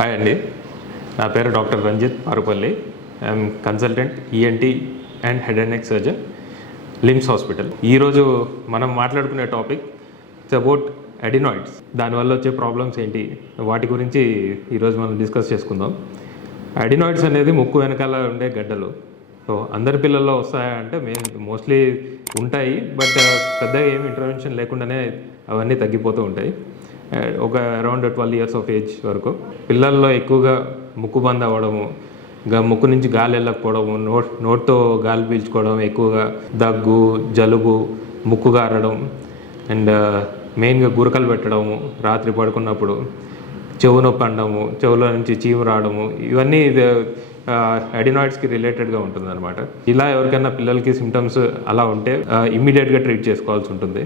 Hi అండి, నా పేరు doctor Ranjith Parupalli. I'm consultant ENT and head and neck surgeon, LIMS hospital. ఈరోజు మనం మాట్లాడుకునే టాపిక్ ఇట్స్ అబౌట్ అడినాయిడ్స్. దానివల్ల వచ్చే ప్రాబ్లమ్స్ ఏంటి, వాటి గురించి ఈరోజు మనం డిస్కస్ చేసుకుందాం. అడినాయిడ్స్ అనేది ముక్కు వెనకాల ఉండే గడ్డలు. సో అందరి పిల్లల్లో వస్తాయా అంటే మోస్ట్లీ ఉంటాయి, బట్ పెద్దగా ఏమి ఇంటర్వెన్షన్ లేకుండానే అవన్నీ తగ్గిపోతూ ఉంటాయి. ఒక అరౌండ్ 12 years ఆఫ్ ఏజ్ వరకు పిల్లల్లో ఎక్కువగా ముక్కు బంద్ అవ్వడము, ముక్కు నుంచి గాలి వెళ్ళకపోవడము, నోట్తో గాలి పీల్చుకోవడం, ఎక్కువగా దగ్గు, జలుబు, ముక్కు గారడం, అండ్ మెయిన్గా గురకలు పెట్టడము, రాత్రి పడుకున్నప్పుడు చెవు నొప్పి అనడము, చెవులో నుంచి చీము రావడము, ఇవన్నీ అడినాయిడ్స్కి రిలేటెడ్గా ఉంటుంది అనమాట. ఇలా ఎవరికైనా పిల్లలకి సిమ్టమ్స్ అలా ఉంటే ఇమీడియట్గా ట్రీట్ చేసుకోవాల్సి ఉంటుంది.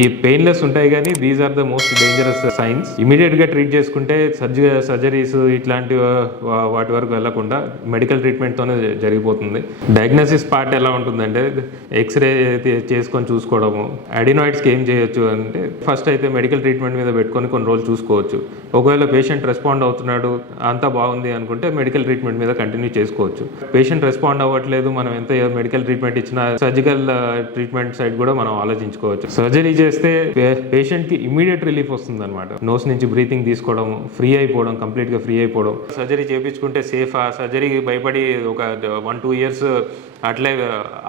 ఈ పెయిన్లెస్ ఉంటాయి కానీ these are the most dangerous signs. ఇమీడియట్గా ట్రీట్ చేసుకుంటే సర్జరీస్ ఇట్లాంటి వాటి వరకు వెళ్లకుండా మెడికల్ ట్రీట్మెంట్తోనే జరిగిపోతుంది. డయాగ్నోసిస్ పార్ట్ ఎలా ఉంటుందంటే ఎక్స్రే చేసుకొని చూసుకోవడము. అడినాయిడ్స్కి ఏం చేయొచ్చు అంటే ఫస్ట్ అయితే మెడికల్ ట్రీట్మెంట్ మీద పెట్టుకొని కొన్ని రోజులు చూసుకోవచ్చు. ఒకవేళ పేషెంట్ రెస్పాండ్ అవుతున్నాడు, అంతా బాగుంది అనుకుంటే మెడికల్ ట్రీట్మెంట్ మీద కంటిన్యూ చేసుకోవచ్చు. పేషెంట్ రెస్పాండ్ అవ్వట్లేదు, మనం ఎంత మెడికల్ ట్రీట్మెంట్ ఇచ్చినా సర్జికల్ ట్రీట్మెంట్ సైడ్ కూడా మనం ఆలోచించుకోవచ్చు. సర్జరీ చేస్తే పేషెంట్కి ఇమీడియట్ రిలీఫ్ వస్తుంది అనమాట. నోస్ నుంచి బ్రీతింగ్ తీసుకోవడం, ఫ్రీ అయిపోవడం, కంప్లీట్గా ఫ్రీ అయిపోవడం. సర్జరీ చేయించుకుంటే సేఫా, సర్జరీకి భయపడి ఒక 1-2 years అట్లే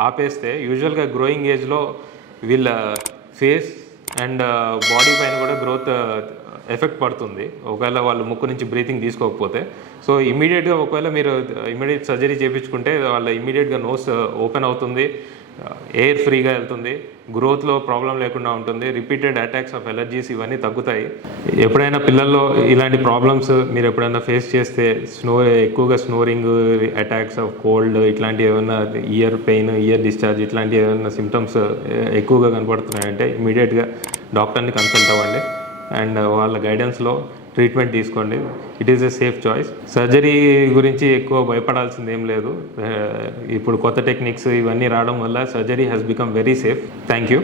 ఆపేస్తే యూజువల్గా గ్రోయింగ్ ఏజ్లో వీళ్ళ ఫేస్ అండ్ బాడీ పైన కూడా గ్రోత్ ఎఫెక్ట్ పడుతుంది ఒకవేళ వాళ్ళు ముక్కు నుంచి బ్రీతింగ్ తీసుకోకపోతే. సో ఇమీడియట్గా ఒకవేళ మీరు ఇమీడియట్ సర్జరీ చేయించుకుంటే వాళ్ళ ఇమీడియట్గా నోస్ ఓపెన్ అవుతుంది, ఎయిర్ ఫ్రీగా వెళ్తుంది, గ్రోత్లో ప్రాబ్లం లేకుండా ఉంటుంది, రిపీటెడ్ అటాక్స్ ఆఫ్ ఎలర్జీస్ ఇవన్నీ తగ్గుతాయి. ఎప్పుడైనా పిల్లల్లో ఇలాంటి ప్రాబ్లమ్స్ మీరు ఎప్పుడైనా ఫేస్ చేస్తే ఎక్కువగా స్నోరింగ్, అటాక్స్ ఆఫ్ కోల్డ్, ఇట్లాంటి ఏమైనా ఇయర్ పెయిన్, ఇయర్ డిశ్చార్జ్ ఇట్లాంటి ఏమైనా సిమ్టమ్స్ ఎక్కువగా కనపడుతున్నాయంటే ఇమీడియట్గా డాక్టర్ని కన్సల్ట్ అవ్వండి అండ్ వాళ్ళ గైడెన్స్లో ట్రీట్మెంట్ తీసుకోండి. It is a safe choice. Surgery గురించి ఎక్కువ భయపడాల్సింది ఏం లేదు. ఇప్పుడు కొత్త టెక్నిక్స్ ఇవన్నీ రావడం వల్ల surgery has become very safe. Thank you.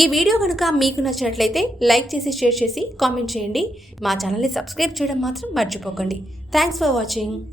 ఈ వీడియో కనుక మీకు నచ్చినట్లయితే లైక్ చేసి, షేర్ చేసి, కామెంట్ చేయండి. మా ఛానల్ని సబ్స్క్రైబ్ చేయడం మాత్రం మర్చిపోకండి. Thanks for watching.